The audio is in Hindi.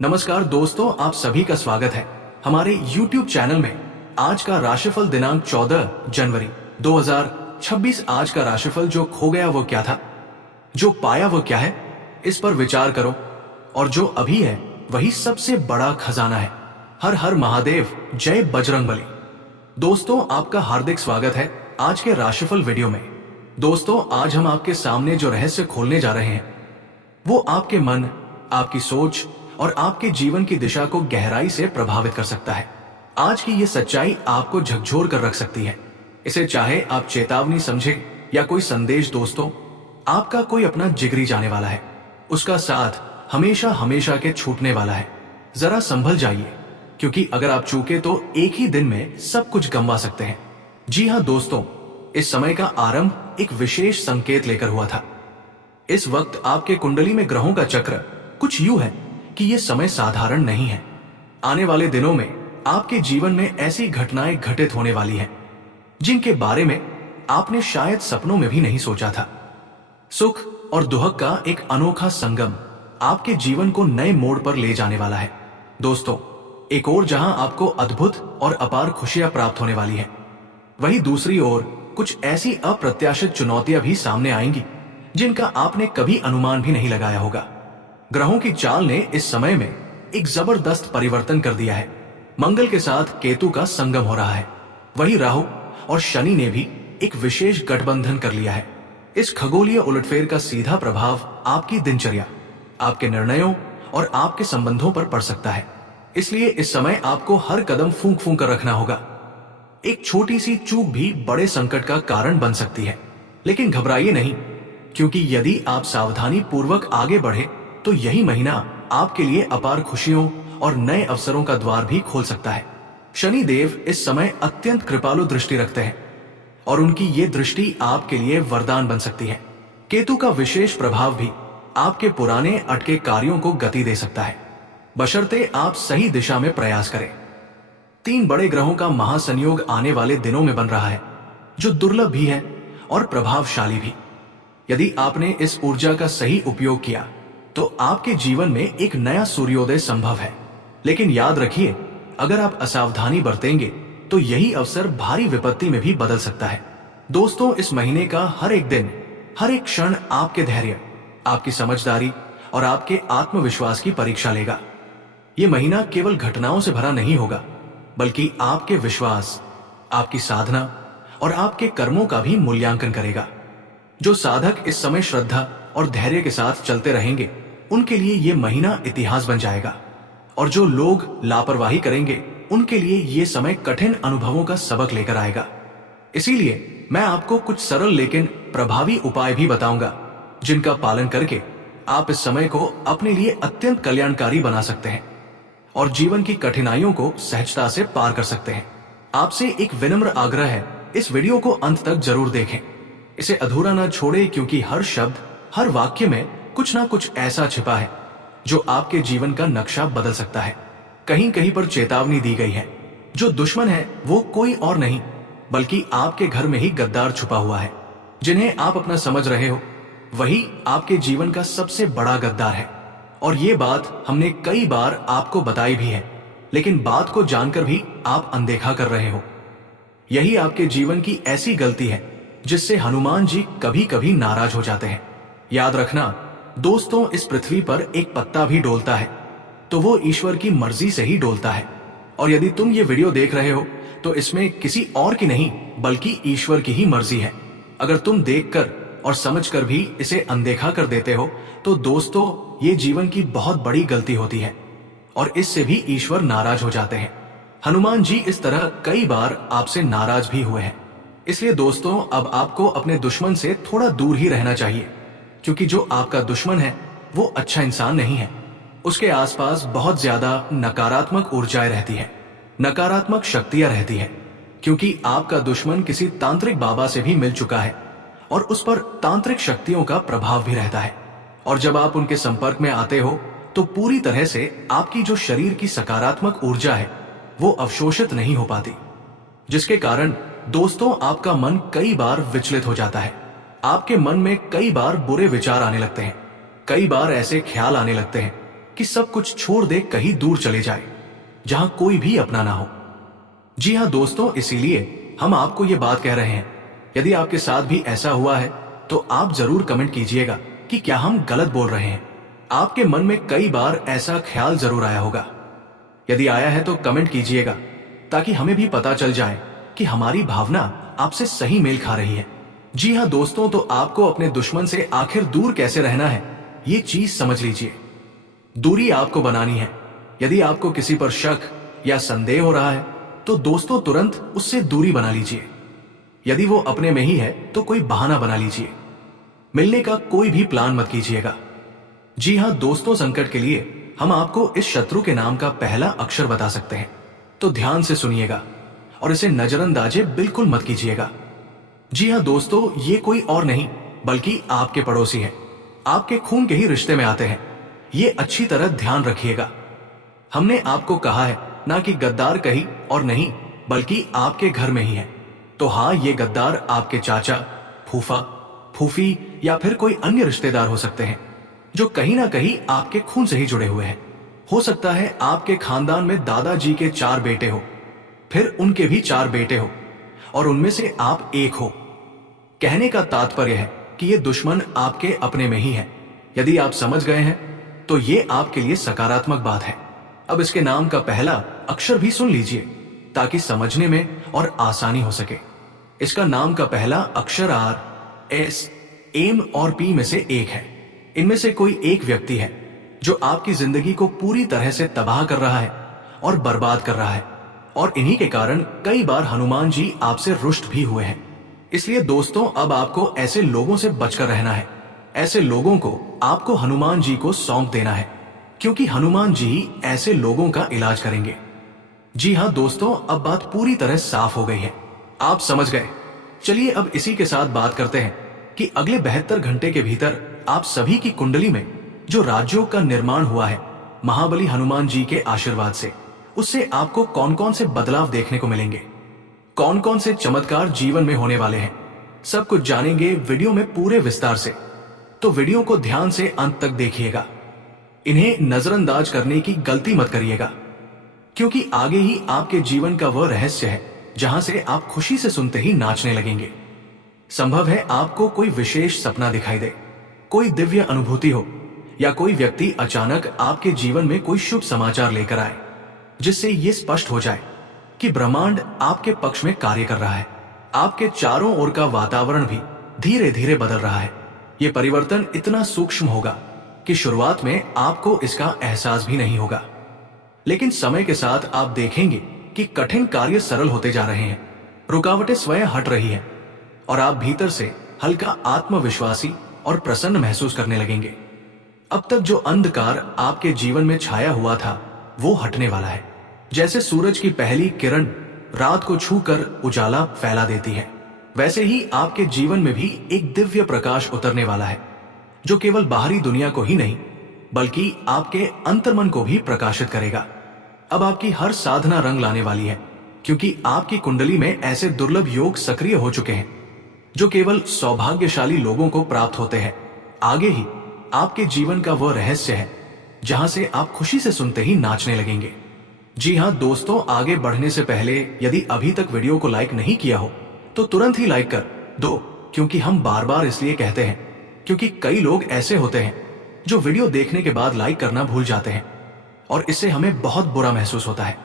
नमस्कार दोस्तों, आप सभी का स्वागत है हमारे YouTube चैनल में। आज का राशिफल दिनांक 14 जनवरी 2026। आज का राशिफल जो खो गया वो क्या था, जो पाया वो क्या है, इस पर विचार करो। और जो अभी है वही सबसे बड़ा खजाना है। हर हर महादेव, जय बजरंगबली। दोस्तों, आपका हार्दिक स्वागत है आज के राशिफल वीडियो में। दोस्तों, आज हम आपके सामने जो रहस्य खोलने जा रहे हैं वो आपके मन, आपकी सोच और आपके जीवन की दिशा को गहराई से प्रभावित कर सकता है। आज की ये सच्चाई आपको झकझोर कर रख सकती है। इसे चाहे आप चेतावनी समझे या कोई संदेश। दोस्तों, आपका कोई अपना जिगरी जाने वाला है, उसका साथ हमेशा हमेशा के छूटने वाला है। जरा संभल जाइए, क्योंकि अगर आप चूके तो एक ही दिन में सब कुछ गंवा सकते हैं। जी हाँ दोस्तों, इस समय का आरंभ एक विशेष संकेत लेकर हुआ था। इस वक्त आपके कुंडली में ग्रहों का चक्र कुछ यूं है कि यह समय साधारण नहीं है। आने वाले दिनों में आपके जीवन में ऐसी घटनाएं घटित होने वाली हैं जिनके बारे में आपने शायद सपनों में भी नहीं सोचा था। सुख और दुख का एक अनोखा संगम आपके जीवन को नए मोड़ पर ले जाने वाला है। दोस्तों, एक ओर जहां आपको अद्भुत और अपार खुशियां प्राप्त होने वाली हैं, वहीं दूसरी ओर कुछ ऐसी अप्रत्याशित चुनौतियां भी सामने आएंगी जिनका आपने कभी अनुमान भी नहीं लगाया होगा। ग्रहों की चाल ने इस समय में एक जबरदस्त परिवर्तन कर दिया है। मंगल के साथ केतु का संगम हो रहा है, वहीं राहु और शनि ने भी एक विशेष गठबंधन कर लिया है। इस खगोलीय उलटफेर का सीधा प्रभाव आपकी दिनचर्या, आपके निर्णयों और आपके संबंधों पर पड़ सकता है। इसलिए इस समय आपको हर कदम फूंक फूंक कर रखना होगा। एक छोटी सी चूक भी बड़े संकट का कारण बन सकती है। लेकिन घबराइए नहीं, क्योंकि यदि आप सावधानी पूर्वक आगे बढ़े तो यही महीना आपके लिए अपार खुशियों और नए अवसरों का द्वार भी खोल सकता है। शनि देव इस समय अत्यंत कृपालु दृष्टि रखते हैं और उनकी ये दृष्टि आपके लिए वरदान बन सकती है। केतु का विशेष प्रभाव भी आपके पुराने अटके कार्यों को गति दे सकता है, बशर्ते आप सही दिशा में प्रयास करें। 3 बड़े ग्रहों का महासंयोग आने वाले दिनों में बन रहा है, जो दुर्लभ भी है और प्रभावशाली भी। यदि आपने इस ऊर्जा का सही उपयोग किया तो आपके जीवन में एक नया सूर्योदय संभव है। लेकिन याद रखिए, अगर आप असावधानी बरतेंगे तो यही अवसर भारी विपत्ति में भी बदल सकता है। दोस्तों, इस महीने का हर एक दिन, हर एक क्षण आपके धैर्य, आपकी समझदारी और आपके आत्मविश्वास की परीक्षा लेगा। ये महीना केवल घटनाओं से भरा नहीं होगा, बल्कि आपके विश्वास, आपकी साधना और आपके कर्मों का भी मूल्यांकन करेगा। जो साधक इस समय श्रद्धा और धैर्य के साथ चलते रहेंगे, उनके लिए ये महीना इतिहास बन जाएगा। और जो लोग लापरवाही करेंगे, उनके लिए ये समय कठिन अनुभवों का सबक लेकर आएगा। इसीलिए मैं आपको कुछ सरल लेकिन प्रभावी उपाय भी बताऊंगा, जिनका पालन करके आप इस समय को अपने लिए अत्यंत कल्याणकारी बना सकते हैं और जीवन की कठिनाइयों को सहजता से पार कर सकते हैं। आपसे एक विनम्र आग्रह है, इस वीडियो को अंत तक जरूर देखें। इसे अधूरा न छोड़े, क्योंकि हर शब्द, हर वाक्य में कुछ ना कुछ ऐसा छिपा है जो आपके जीवन का नक्शा बदल सकता है। कहीं कहीं पर चेतावनी दी गई है। जो दुश्मन है वो कोई और नहीं, बल्कि आपके घर में ही गद्दार छुपा हुआ है। जिन्हें आप अपना समझ रहे हो, वही आपके जीवन का सबसे बड़ा गद्दार है। और ये बात हमने कई बार आपको बताई भी है, लेकिन बात को जानकर भी आप अनदेखा कर रहे हो। यही आपके जीवन की ऐसी गलती है जिससे हनुमान जी कभी कभी नाराज हो जाते हैं। याद रखना दोस्तों, इस पृथ्वी पर एक पत्ता भी डोलता है तो वो ईश्वर की मर्जी से ही डोलता है। और यदि तुम ये वीडियो देख रहे हो तो इसमें किसी और की नहीं, बल्कि ईश्वर की ही मर्जी है। अगर तुम देखकर और समझकर भी इसे अनदेखा कर देते हो तो दोस्तों, ये जीवन की बहुत बड़ी गलती होती है और इससे भी ईश्वर नाराज हो जाते हैं। हनुमान जी इस तरह कई बार आपसे नाराज भी हुए हैं। इसलिए दोस्तों, अब आपको अपने दुश्मन से थोड़ा दूर ही रहना चाहिए, क्योंकि जो आपका दुश्मन है वो अच्छा इंसान नहीं है। उसके आसपास बहुत ज्यादा नकारात्मक ऊर्जाएं रहती है, नकारात्मक शक्तियां रहती है, क्योंकि आपका दुश्मन किसी तांत्रिक बाबा से भी मिल चुका है और उस पर तांत्रिक शक्तियों का प्रभाव भी रहता है। और जब आप उनके संपर्क में आते हो तो पूरी तरह से आपकी जो शरीर की सकारात्मक ऊर्जा है वो अवशोषित नहीं हो पाती, जिसके कारण दोस्तों आपका मन कई बार विचलित हो जाता है। आपके मन में कई बार बुरे विचार आने लगते हैं, कई बार ऐसे ख्याल आने लगते हैं कि सब कुछ छोड़ दे कहीं दूर चले जाए, जहां कोई भी अपना ना हो। जी हाँ दोस्तों, इसीलिए हम आपको ये बात कह रहे हैं। यदि आपके साथ भी ऐसा हुआ है तो आप जरूर कमेंट कीजिएगा कि क्या हम गलत बोल रहे हैं। आपके मन में कई बार ऐसा ख्याल जरूर आया होगा। यदि आया है तो कमेंट कीजिएगा, ताकि हमें भी पता चल जाए कि हमारी भावना आपसे सही मेल खा रही है। जी हाँ दोस्तों, तो आपको अपने दुश्मन से आखिर दूर कैसे रहना है, ये चीज समझ लीजिए। दूरी आपको बनानी है। यदि आपको किसी पर शक या संदेह हो रहा है तो दोस्तों तुरंत उससे दूरी बना लीजिए। यदि वो अपने में ही है तो कोई बहाना बना लीजिए। मिलने का कोई भी प्लान मत कीजिएगा। जी हाँ दोस्तों, संकट के लिए हम आपको इस शत्रु के नाम का पहला अक्षर बता सकते हैं, तो ध्यान से सुनिएगा और इसे नजरअंदाजे बिल्कुल मत कीजिएगा। जी हाँ दोस्तों, ये कोई और नहीं बल्कि आपके पड़ोसी है। आपके खून के ही रिश्ते में आते हैं। ये अच्छी तरह ध्यान रखिएगा। हमने आपको कहा है ना कि गद्दार कहीं और नहीं बल्कि आपके घर में ही है। तो हाँ, ये गद्दार आपके चाचा, फूफा, फूफी या फिर कोई अन्य रिश्तेदार हो सकते हैं, जो कहीं ना कहीं आपके खून से ही जुड़े हुए हैं। हो सकता है आपके खानदान में दादाजी के 4 बेटे हो, फिर उनके भी 4 बेटे हो और उनमें से आप एक हो। कहने का तात्पर्य है कि ये दुश्मन आपके अपने में ही है। यदि आप समझ गए हैं तो ये आपके लिए सकारात्मक बात है। अब इसके नाम का पहला अक्षर भी सुन लीजिए ताकि समझने में और आसानी हो सके। इसका नाम का पहला अक्षर आर, एस, एम और पी में से एक है। इनमें से कोई एक व्यक्ति है जो आपकी जिंदगी को पूरी तरह से तबाह कर रहा है और बर्बाद कर रहा है, और इन्हीं के कारण कई बार हनुमान जी आपसे रुष्ट भी हुए हैं। इसलिए दोस्तों, अब आपको ऐसे लोगों से बचकर रहना है। ऐसे लोगों को आपको हनुमान जी को सौंप देना है, क्योंकि हनुमान जी ऐसे लोगों का इलाज करेंगे। जी हाँ दोस्तों, अब बात पूरी तरह साफ हो गई है। आप समझ गए। चलिए अब इसी के साथ बात करते हैं कि अगले 72 घंटे के भीतर आप सभी की कुंडली में जो राजयोग का निर्माण हुआ है महाबली हनुमान जी के आशीर्वाद से, उससे आपको कौन कौन से बदलाव देखने को मिलेंगे, कौन कौन से चमत्कार जीवन में होने वाले हैं, सब कुछ जानेंगे वीडियो में पूरे विस्तार से। तो वीडियो को ध्यान से अंत तक देखिएगा। इन्हें नजरअंदाज करने की गलती मत करिएगा, क्योंकि आगे ही आपके जीवन का वह रहस्य है जहां से आप खुशी से सुनते ही नाचने लगेंगे। संभव है आपको कोई विशेष सपना दिखाई दे, कोई दिव्य अनुभूति हो, या कोई व्यक्ति अचानक आपके जीवन में कोई शुभ समाचार लेकर आए, जिससे ये स्पष्ट हो जाए कि ब्रह्मांड आपके पक्ष में कार्य कर रहा है। आपके चारों ओर का वातावरण भी धीरे धीरे बदल रहा है। ये परिवर्तन इतना सूक्ष्म होगा कि शुरुआत में आपको इसका एहसास भी नहीं होगा, लेकिन समय के साथ आप देखेंगे कि कठिन कार्य सरल होते जा रहे हैं, रुकावटें स्वयं हट रही हैं और आप भीतर से हल्का आत्मविश्वासी और प्रसन्न महसूस करने लगेंगे। अब तक जो अंधकार आपके जीवन में छाया हुआ था वो हटने वाला है। जैसे सूरज की पहली किरण रात को छूकर उजाला फैला देती है, वैसे ही आपके जीवन में भी एक दिव्य प्रकाश उतरने वाला है, जो केवल बाहरी दुनिया को ही नहीं बल्कि आपके अंतर्मन को भी प्रकाशित करेगा। अब आपकी हर साधना रंग लाने वाली है, क्योंकि आपकी कुंडली में ऐसे दुर्लभ योग सक्रिय हो चुके हैं जो केवल सौभाग्यशाली लोगों को प्राप्त होते हैं। आगे ही आपके जीवन का वह रहस्य है जहां से आप खुशी से सुनते ही नाचने लगेंगे। जी हाँ दोस्तों, आगे बढ़ने से पहले यदि अभी तक वीडियो को लाइक नहीं किया हो तो तुरंत ही लाइक कर दो, क्योंकि हम बार बार इसलिए कहते हैं क्योंकि कई लोग ऐसे होते हैं जो वीडियो देखने के बाद लाइक करना भूल जाते हैं और इससे हमें बहुत बुरा महसूस होता है।